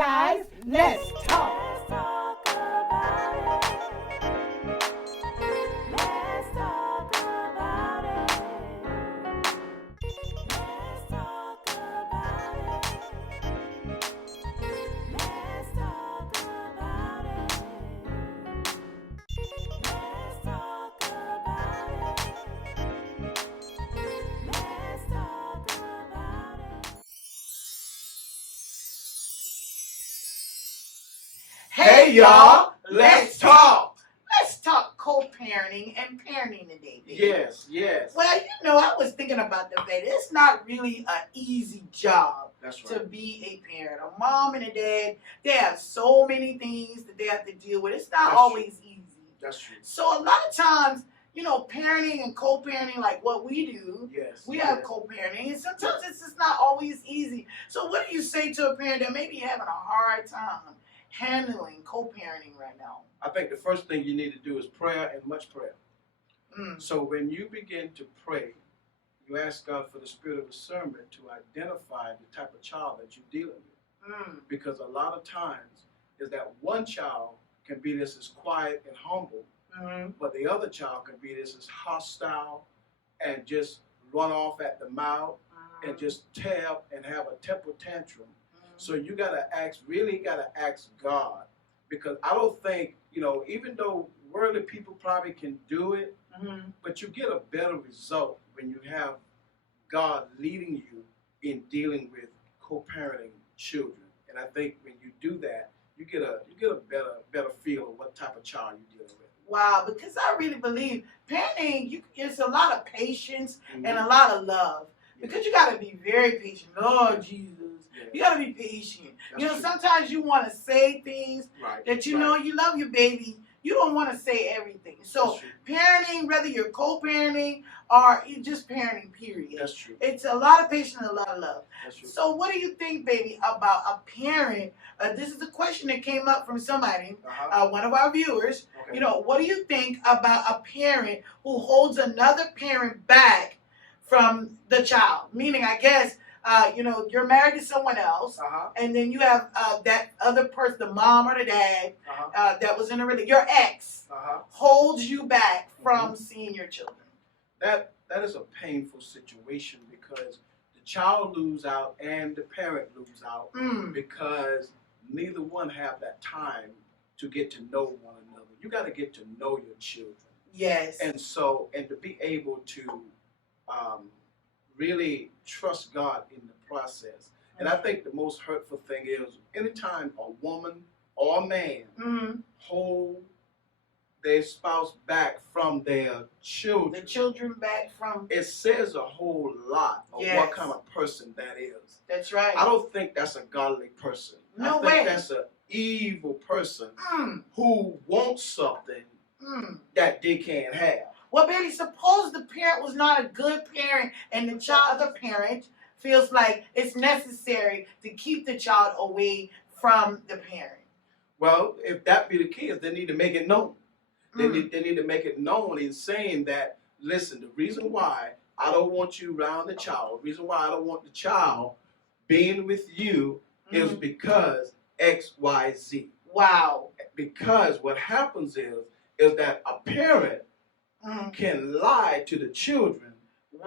guys, let's talk. Let's talk about it. Let's talk about it. Let's talk about it. Let's talk about it. Let's talk about it. Let's talk about it. Hey y'all, let's talk. Let's talk co-parenting and parenting today, baby. Yes, yes. Well, I was thinking about the fact it's not really an easy job That's to right. be a parent. A mom and a dad, they have so many things that they have to deal with. It's not That's always easy. That's true. So a lot of times, parenting and co-parenting, like what we do, Yes. we have yes. co-parenting, and sometimes it's just not always easy. So what do you say to a parent that may be having a hard time handling co-parenting right now? I think the first thing you need to do is prayer and much prayer. Mm. So when you begin to pray, you ask God for the spirit of discernment to identify the type of child that you're dealing with. Mm. Because a lot of times is that one child can be this as quiet and humble, Mm. but the other child can be this as hostile and just run off at the mouth and just tear up and have a temper tantrum. So you really gotta ask God, because I don't think, even though worldly people probably can do it, Mm-hmm. but you get a better result when you have God leading you in dealing with co-parenting children. And I think when you do that, you get a better feel of what type of child you're dealing with. Wow, because I really believe parenting, it's a lot of patience Mhm. and a lot of love. Because you got to be very patient. Lord Jesus. Yeah. You got to be patient. That's true. Sometimes you want to say things Right. that you right. know you love your baby. You don't want to say everything. So That's true. parenting, whether you're co-parenting or you just parenting, period. That's true. It's a lot of patience and a lot of love. That's true. So what do you think, baby, about a parent? This is a question that came up from somebody, Uh-huh. one of our viewers. Okay. What do you think about a parent who holds another parent back from the child? Meaning, I guess, you're married to someone else, Uh-huh. and then you have that other person, the mom or the dad, Uh-huh. that was in a relationship. Your ex Uh-huh. holds you back from seeing your children. That is a painful situation because the child lose out and the parent lose out Mm. because neither one have that time to get to know one another. You got to get to know your children. Yes. And to be able to really trust God in the process. And I think the most hurtful thing is anytime a woman or a man Mm. hold their spouse back from their children, The children back from. it says a whole lot of Yes. what kind of person that is. That's right. I don't think that's a godly person. No I think way. that's an evil person Mm. who wants something Mm. that they can't have. Well, baby, suppose the parent was not a good parent and the other parent feels like it's necessary to keep the child away from the parent. Well, if that be the case, they need to make it known. They Mm. need to make it known in saying that, listen, the reason why I don't want you around the child, the reason why I don't want the child being with you is Mm. because X, Y, Z. Wow. Because what happens is that a parent Mm. can lie to the children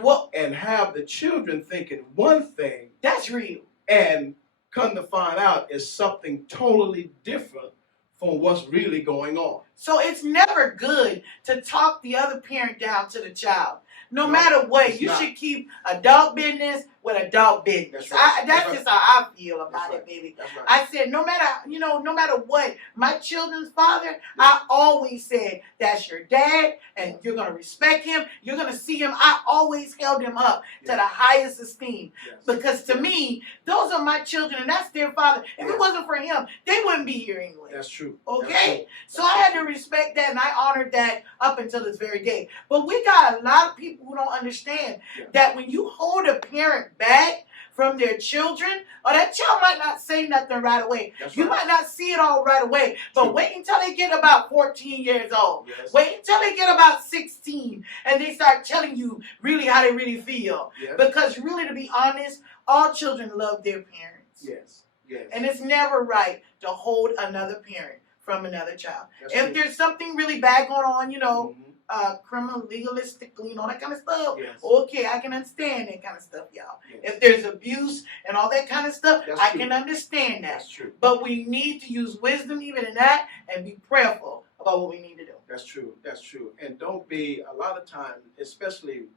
What? and have the children thinking one thing That's real. and come to find out is something totally different from what's really going on. So it's never good to talk the other parent down to the child. No No, matter what, it's you not. should keep adult business with adult business. That's right. That's That's just how I feel about That's it, right. baby. That's right. I said, no matter what, my children's father, I always said, that's your dad, and you're going to respect him. You're going to see him. I always held him up to Yes. the highest esteem. Yes. Because to me, those are my children, and that's their father. If Yes. it wasn't for him, they wouldn't be here anyway. That's true. Okay? That's true. So I had to respect that, and I honored that up until this very day. But we got a lot of people who don't understand Yeah. that when you hold a parent back from their children, or that child might not say nothing right away. That's You right. might not see it all right away, but True. wait until they get about 14 years old. Yes. Wait until they get about 16, and they start telling you really how they really feel. Yes. Because really, to be honest, all children love their parents. Yes. Yes. And it's never right to hold another parent from another child. That's If true. there's something really bad going on, Mhm. criminal, legalistically, all that kind of stuff, Yes. okay, I can understand that kind of stuff, y'all. Yes. If there's abuse and all that kind of stuff, That's I true. can understand that. That's true. But we need to use wisdom even in that and be prayerful about what we need to do. That's true. That's true. And don't be, a lot of times, especially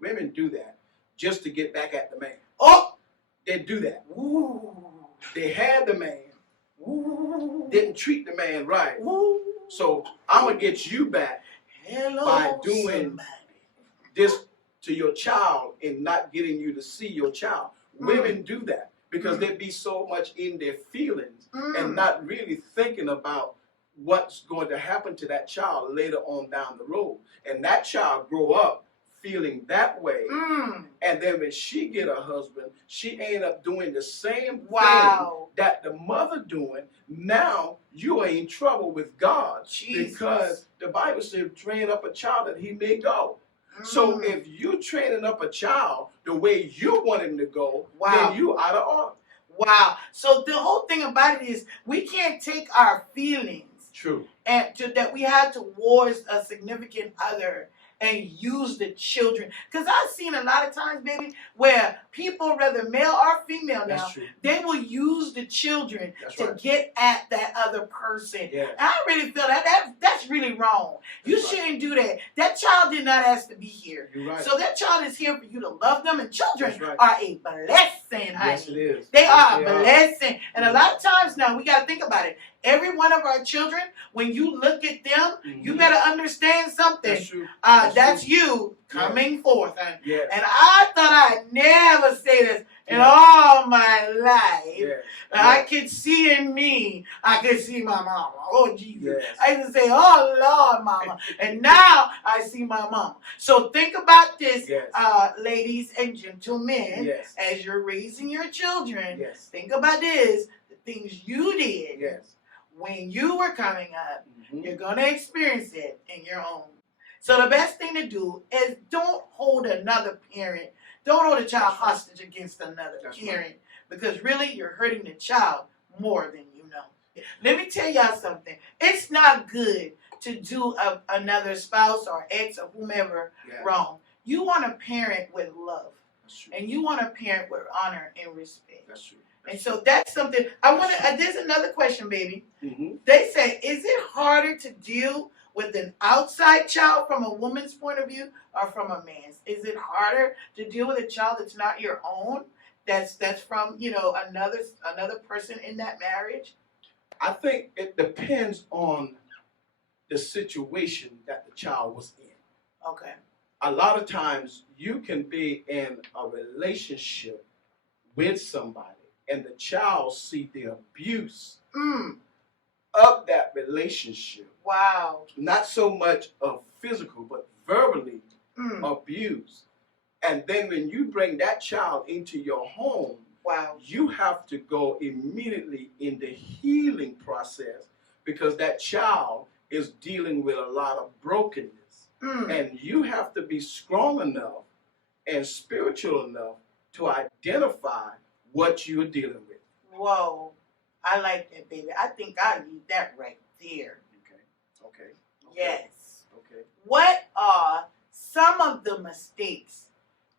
women do that just to get back at the man. Oh! They do that. Ooh. They had the man, Ooh. didn't treat the man right. Ooh. So I'm going to get you back Hello, by doing somebody. this to your child and not getting you to see your child. Women do that because they be so much in their feelings and not really thinking about what's going to happen to that child later on down the road. And that child grow up feeling that way. And then when she get a husband, she end up doing the same thing that the mother doing. Now you are in trouble with God. Jesus. Because the Bible says train up a child that he may go. So if you training up a child the way you want him to go, then you out of order. Wow. So the whole thing about it is we can't take our feelings and that we had towards a significant other and use the children. Because I've seen a lot of times, baby, where people, whether male or female now, they will use the children to get at that other person. Yes. And I really feel that's really wrong. You shouldn't do that. That child did not ask to be here. You're right. So that child is here for you to love them, and children That's right. are a blessing, honey. Yes, it is. They Yes, are a they are. blessing. And a lot of times now, we got to think about it. Every one of our children, when you look at them, you better understand something. That's true. That's you coming forth. Yes. And I thought I'd never say this in all my life. Yes. I could see in me, I could see my mama. Oh, Jesus. Yes. I used to say, oh, Lord, mama. And now I see my mama. So think about this, ladies and gentlemen, as you're raising your children. Think about this, the things you did when you were coming up. You're going to experience it in your own. So the best thing to do is don't hold another parent, don't hold a child hostage against another parent, because really you're hurting the child more than you know. Let me tell y'all something. It's not good to do another spouse or ex or whomever wrong. You want to parent with love. And you want to parent with honor and respect. That's true. And so that's something I want to. There's another question, baby. They say, is it harder to deal with an outside child from a woman's point of view or from a man's? Is it harder to deal with a child that's not your own? That's from another person in that marriage? I think it depends on the situation that the child was in. Okay. A lot of times you can be in a relationship with somebody and the child see the abuse of that relationship. Wow. Not so much of physical, but verbally abused. And then when you bring that child into your home, you have to go immediately in the healing process because that child is dealing with a lot of brokenness. And you have to be strong enough and spiritual enough to identify what you're dealing with. Whoa. I like that, baby. I think I need that right there. Okay. Yes. Okay. What are some of the mistakes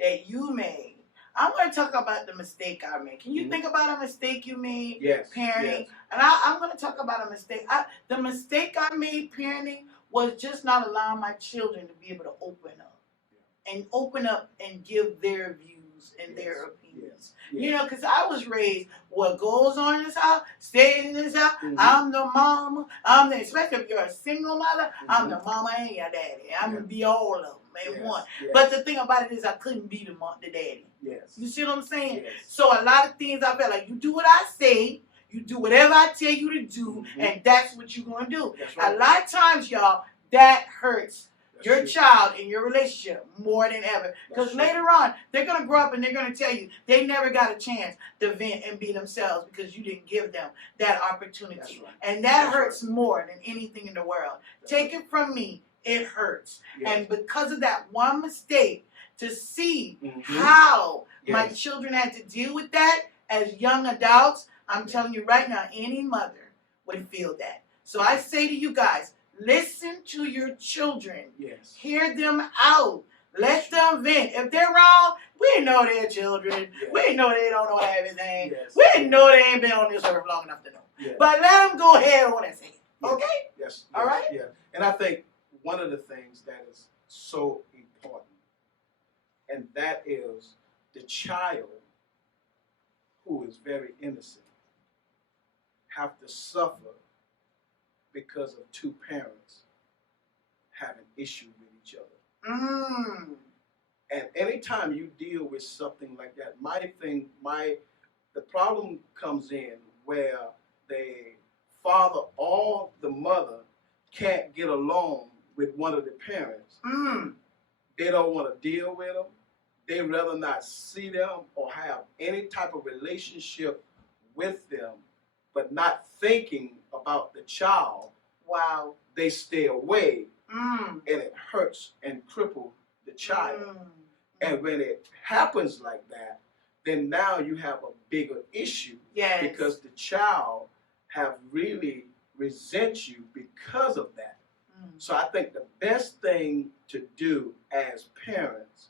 that you made? I'm going to talk about the mistake I made. Can you think about a mistake you made parenting? Yes. And I'm going to talk about a mistake. The mistake I made parenting was just not allowing my children to be able to open up and give their views and their opinions. You know, because I was raised, what goes on in this house, stays in this house. I'm the mama. Especially if you're a single mother, I'm the mama and your daddy. I'm going to be all of them in one. But the thing about it is I couldn't be the daddy. You see what I'm saying? So a lot of things I felt like you do what I say, you do whatever I tell you to do, and that's what you're going to do. A lot of times, y'all, that hurts your child in your relationship more than ever. Because later on, they're going to grow up and they're going to tell you they never got a chance to vent and be themselves because you didn't give them that opportunity. And that hurts more than anything in the world. Take it from me, it hurts. And because of that one mistake, to see how my children had to deal with that as young adults, I'm telling you right now, any mother would feel that. So I say to you guys, listen to your children. Yes. Hear them out. Let them vent. If they're wrong, we know they're children. Yes. We know they don't know everything. Yes. We know they ain't been on this earth long enough to know. Yes. But let them go ahead on and say it. Yes. Okay? Yes. All right? Yeah. And I think one of the things that is so important, and that is the child who is very innocent have to suffer because of two parents having issue with each other. And anytime you deal with something like that, the problem comes in where the father or the mother can't get along with one of the parents. They don't want to deal with them. They rather not see them or have any type of relationship with them, but not thinking about the child. Wow. They stay away, and it hurts and cripples the child. And when it happens like that, then now you have a bigger issue. Yes. Because the child have really resent you because of that. So I think the best thing to do as parents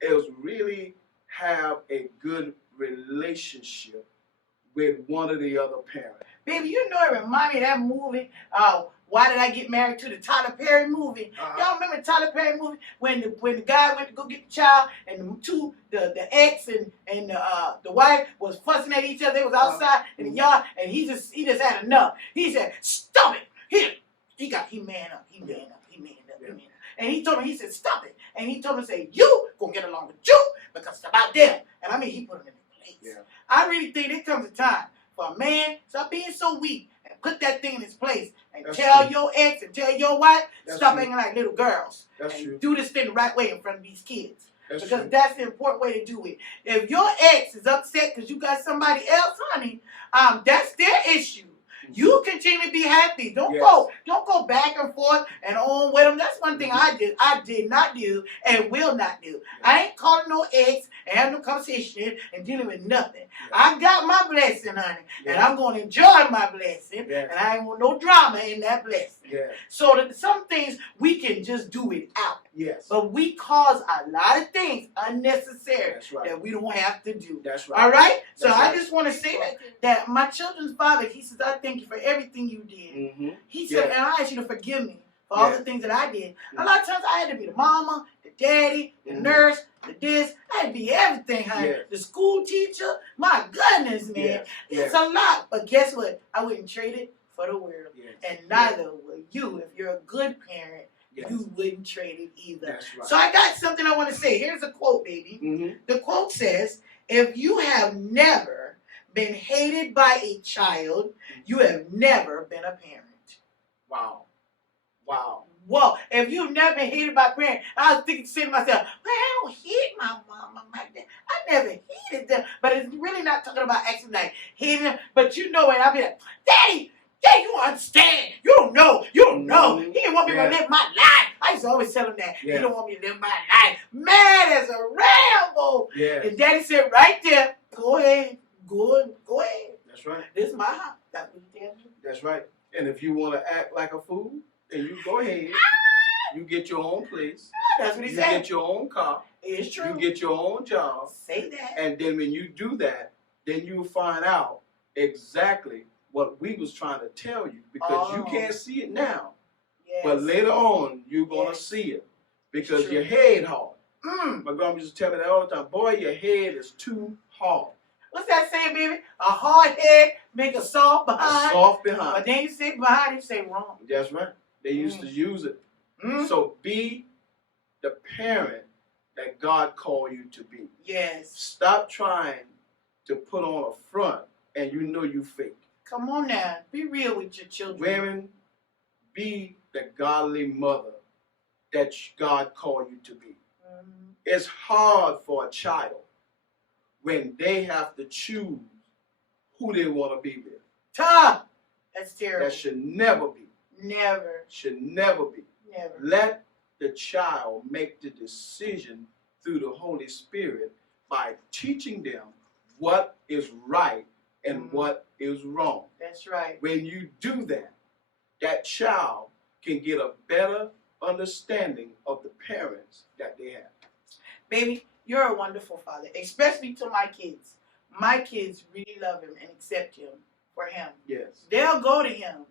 is really have a good relationship with one of the other parents. Baby, you know it reminded me of that movie, Why Did I Get Married to, the Tyler Perry movie. Y'all remember the Tyler Perry movie when the guy went to go get the child and the ex and the wife was fussing at each other. They was outside in the yard and he just had enough. He said, "Stop it!" He man up. And he told me, he said, "Stop it." And he told me, say, "You gonna get along with you because it's about them." And I mean, he put him in place. Yeah. I really think there comes a time for a man, stop being so weak and put that thing in its place and tell your ex and tell your wife, stop acting like little girls and do this thing the right way in front of these kids. Because that's the important way to do it. If your ex is upset because you got somebody else, honey, that's their issue. You continue to be happy. Don't go back and forth and on with them. That's one thing I did not do and will not do. I ain't calling no ex and having no conversation and dealing with nothing. I got my blessing, honey, and I'm going to enjoy my blessing, and I ain't want no drama in that blessing. So that some things we can just do it out. But we cause a lot of things unnecessary that we don't have to do. All right? So I just want to say that my children's father, he says, "I thank you for everything you did." He said, and I ask you to forgive me for all the things that I did. A lot of times I had to be the mama, the daddy, the nurse, the this. I had to be everything, honey. The school teacher. My goodness, man. It's a lot. But guess what? I wouldn't trade it for the world. And neither will you. If you're a good parent, you wouldn't trade it either. So I got something I want to say. Here's a quote, baby. The quote says, "If you have never been hated by a child, you have never been a parent." Wow. Wow. Whoa, if you've never been hated by a parent, I was thinking to myself, well, I don't hate my mama like that. I never hated them. But it's really not talking about actually like hating them. But you know what? I'll be like, Daddy, you don't understand. You don't know. He didn't want me to live my life. I used to always tell him that. He don't want me to live my life. Mad as a Rambo. And Daddy said right there, go ahead. Go ahead. That's right. This is my house. That's what he tells you. That's right. And if you want to act like a fool, then you go ahead. You get your own place. That's what he said. You get your own car. It's true. You get your own job. Say that. And then when you do that, then you find out exactly what we was trying to tell you. Because you can't see it now. But later on, you're going to see it. Because your head hard. My grandma used to tell me that all the time. Boy, your head is too hard. What's that saying, baby? A hard head make a soft behind. A soft behind. But then you say behind, you say wrong. That's right. They used to use it. So be the parent that God called you to be. Yes. Stop trying to put on a front and you know you fake. Come on now. Be real with your children. Women, be the godly mother that God called you to be. It's hard for a child when they have to choose who they want to be with. Tough. That's terrible. That should never be. Never. Should never be. Never. Let the child make the decision through the Holy Spirit by teaching them what is right and what is wrong. That's right. When you do that, that child can get a better understanding of the parents that they have. Baby, you're a wonderful father, especially to my kids. My kids really love him and accept him for him. Yes. They'll go to him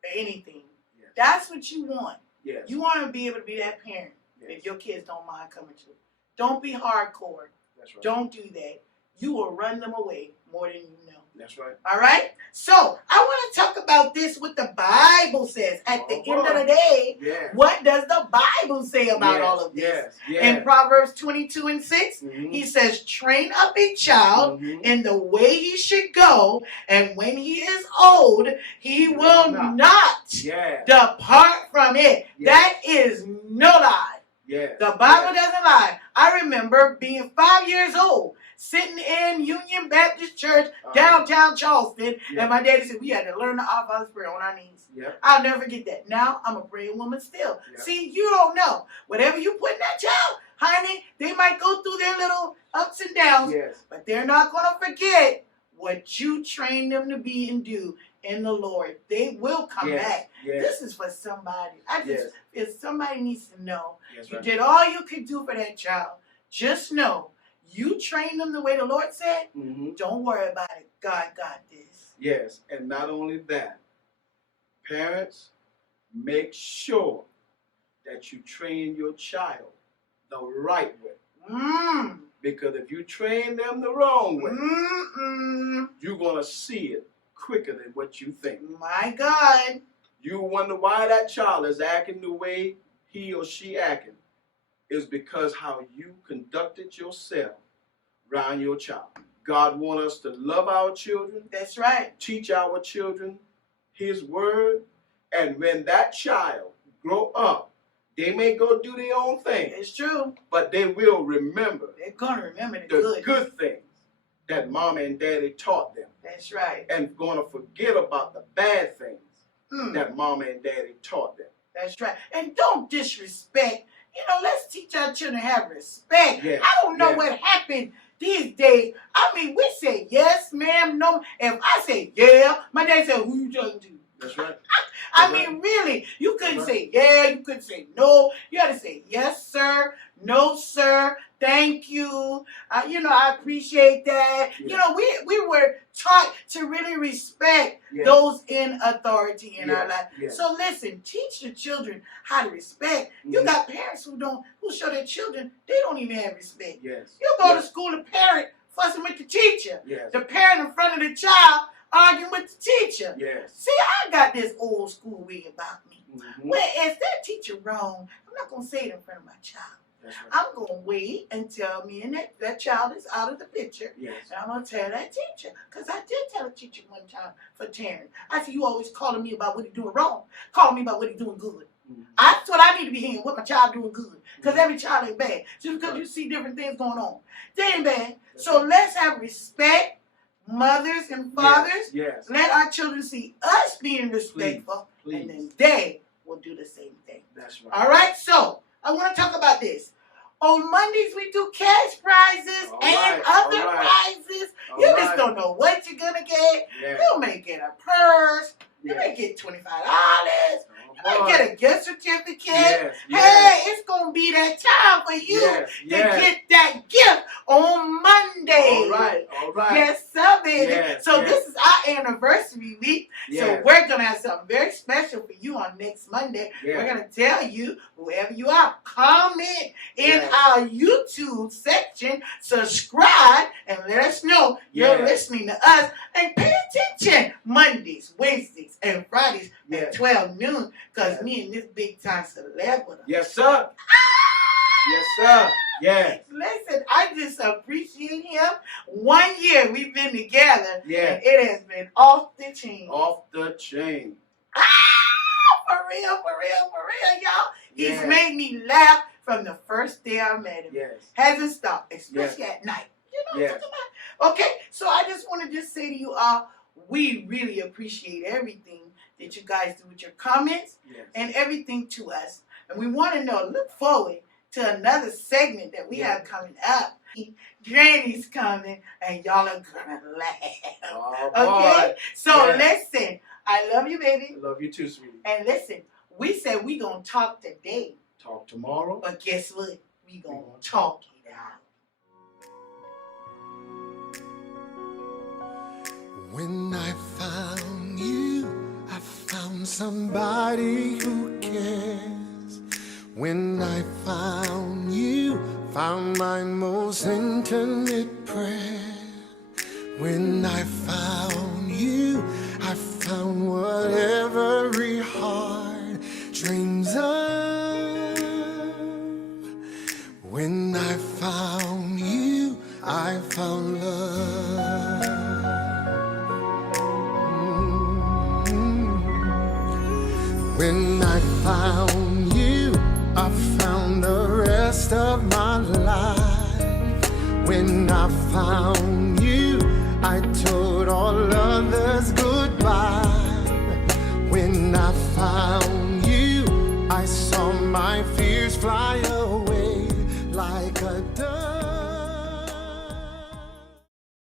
for anything. Yes. That's what you want. Yes. You want to be able to be that parent Yes. that your kids don't mind coming to. Don't be hardcore. That's right. Don't do that. You will run them away more than you know. That's right. All right? So, I want to talk about this, what the Bible says. At the end of the day, Yes. what does the Bible say about all of this? Yes. Yes. In Proverbs 22:6, Mhm. he says, train up a child Mhm. in the way he should go, and when he is old, he will not Yes. depart from it. Yes. That is no lie. Yes. The Bible Yes. doesn't lie. I remember being 5 years old, sitting in Union Baptist Church, downtown Charleston, Yeah. and my daddy said we had to learn the Our Father's Prayer on our knees. Yep. I'll never forget that. Now I'm a praying woman still. Yeah. See, you don't know. Whatever you put in that child, honey, they might go through their little ups and downs, Yes. but they're not going to forget what you train them to be and do in the Lord. They will come Yes. back. Yes. This is for somebody. If somebody needs to know, Yes. you Right. did all you could do for that child. Just know, you trained them the way the Lord said. Mhm. Don't worry about it. God got this. Yes. And not only that, parents, make sure that you train your child the right way. Because if you train them the wrong way, you're going to see it quicker than what you think. My God. You wonder why that child is acting the way he or she acting. Is because how you conducted yourself around your child. God wants us to love our children, That's right. teach our children his word, and when that child grow up, they may go do their own thing, It's true. but they will remember They're going to remember the the good. good things that mama and daddy taught them, That's right. and going to forget about the bad things Mm, that mama and daddy taught them. That's right. And don't disrespect. You know, let's teach our children to have respect. Yes, I don't know yes. what happened these days. I mean, we say yes, ma'am, no. If I say yeah, my dad said, who you talking to? That's right. I That's mean, really, you couldn't That's say yeah, you couldn't say no. You had to say yes, sir, no, sir, thank you. I appreciate that. Yeah. You know, we were taught to really respect Yes. those in authority in our Yes, life. yes. So listen, teach your children how to respect. You Mhm. got parents who show their children they don't even have respect. Yes. You go yes. to school, the parent fussing with the teacher, Yes. the parent in front of the child arguing with the teacher. Yes. See, I got this old school way about me. Mhm. Where if that teacher wrong, I'm not gonna say it in front of my child. That's right. I'm gonna wait until me and that child is out of the picture. Yes. And I'm gonna tell that teacher. Because I did tell a teacher one time for Taryn. I said, you always calling me about what he's doing wrong. Call me about what he's doing good. Mhm. That's what I need to be hearing, what my child doing good. Because Mhm. every child ain't bad. Just because Right. you see different things going on. They ain't bad. That's So right. let's have respect, mothers and fathers. Yes. Let our children see us being respectful, Please. and then they will do the same thing. That's right. All right, so I want to talk about this. On Mondays, we do cash prizes All and right, other all right. prizes. All You just right. don't know what you're going to get. Yes. You may get a purse. You Yes. may get $25. Oh, You boy. may get a gift certificate. Yes. Hey, Yes. it's going to be that time for you Yes. to Yes. get that gift on Monday. All right. All right. Yes, sir, baby. Yes, So yes. this is our anniversary week. Yes. So we're going to have something very special for you on next Monday. Yes. We're going to tell you, whoever you are, comment in Yes. our YouTube section, subscribe, and let us know you're Yes. listening to us. And pay attention Mondays, Wednesdays, and Fridays at Yes. 12 noon, because Yes. me and this big time celebrity. Yes, sir. Yes, sir. Yes. Listen, I just appreciate him. 1 year we've been together, Yes. and it has been off the chain. Off the chain. For real, y'all. He's Yes. made me laugh from the first day I met him. Yes. Hasn't stopped, especially at night. You know what Yes. I'm talking about? Okay, so I just want to just say to you all, we really appreciate everything that you guys do with your comments Yes. and everything to us. And we want to look forward to another segment that we Yeah. have coming up. Granny's coming, and y'all are gonna laugh. Oh, Okay? boy. So Yeah. listen, I love you, baby. Love you too, sweetie. And listen, we said we gonna talk today, Talk tomorrow. but guess what? We gonna talk it out. When I found you, I found somebody who cares. When I found you, found my most intimate prayer. When I found you, I found what every heart dreams of. When I found you, I found love. When I found you, I found the rest of my life. When I found you, I told all others goodbye. When I found you, I saw my fears fly away.